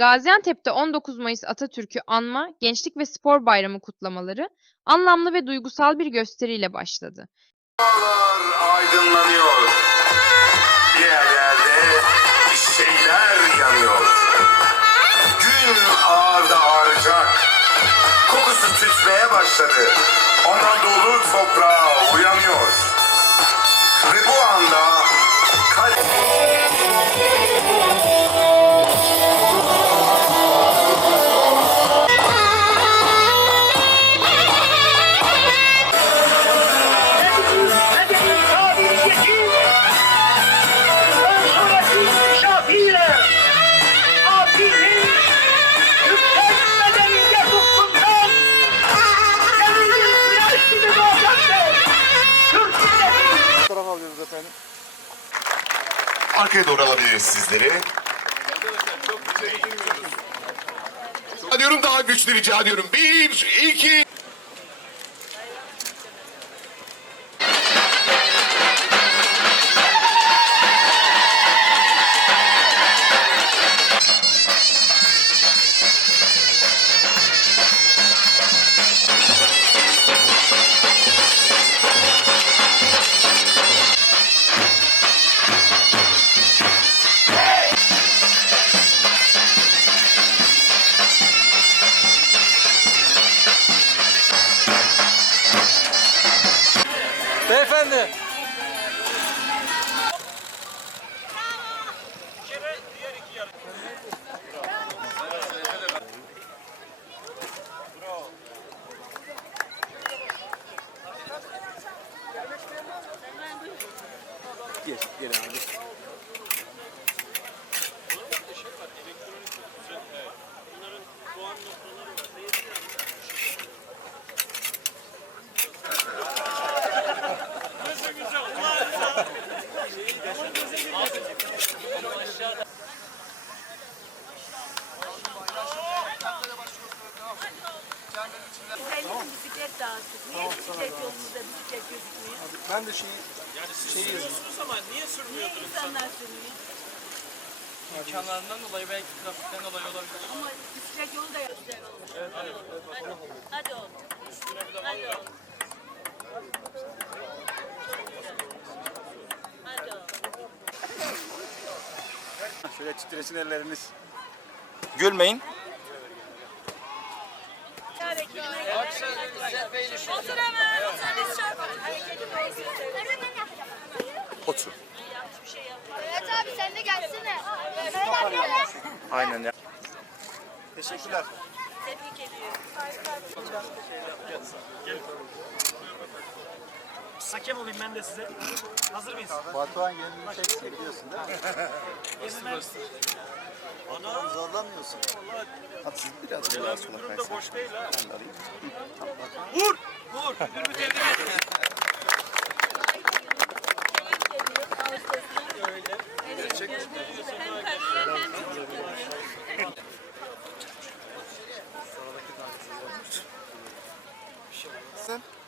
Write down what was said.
Gaziantep'te 19 Mayıs Atatürk'ü anma, Gençlik ve Spor Bayramı kutlamaları anlamlı ve duygusal bir gösteriyle başladı. Dağlar aydınlanıyor. Bir şeyler yanıyor. Gün ağırda ağaracak. Kokusu tütmeye başladı. Anadolu toprağı uyanıyor. Ve bu anda kalp... Arkaya doğru alabiliriz sizleri. Rica ediyorum daha güçlü rica ediyorum. Bir, iki... Beyefendi. Gel, gel abi. Bisiklet dağıttık. Niye bisiklet yolumuzda bisiklet gözükmüyor? Ben de şeyi, şeyi yazayım. Niye insanlar sürmüyor? İmkanlarından dolayı belki trafikten dolayı olabilir. Ama bisiklet yolu da güzel olmuş. Hadi, hadi oğlum. Hadi oğlum. Hadi oğlum. Şöyle titresin elleriniz. Gülmeyin. Aynen ya. Teşekkürler. Tebrik ediyorum. Hakem olayım ben de size. Hazır mıyız? Batuhan kendini çeksin biliyorsun değil mi? Ana. Zorlamıyorsun. Hadi siz biraz biraz da kaysan. boş değil ha. Ben de alayım. Vur! Vur! Müdür bir Пожалуйста.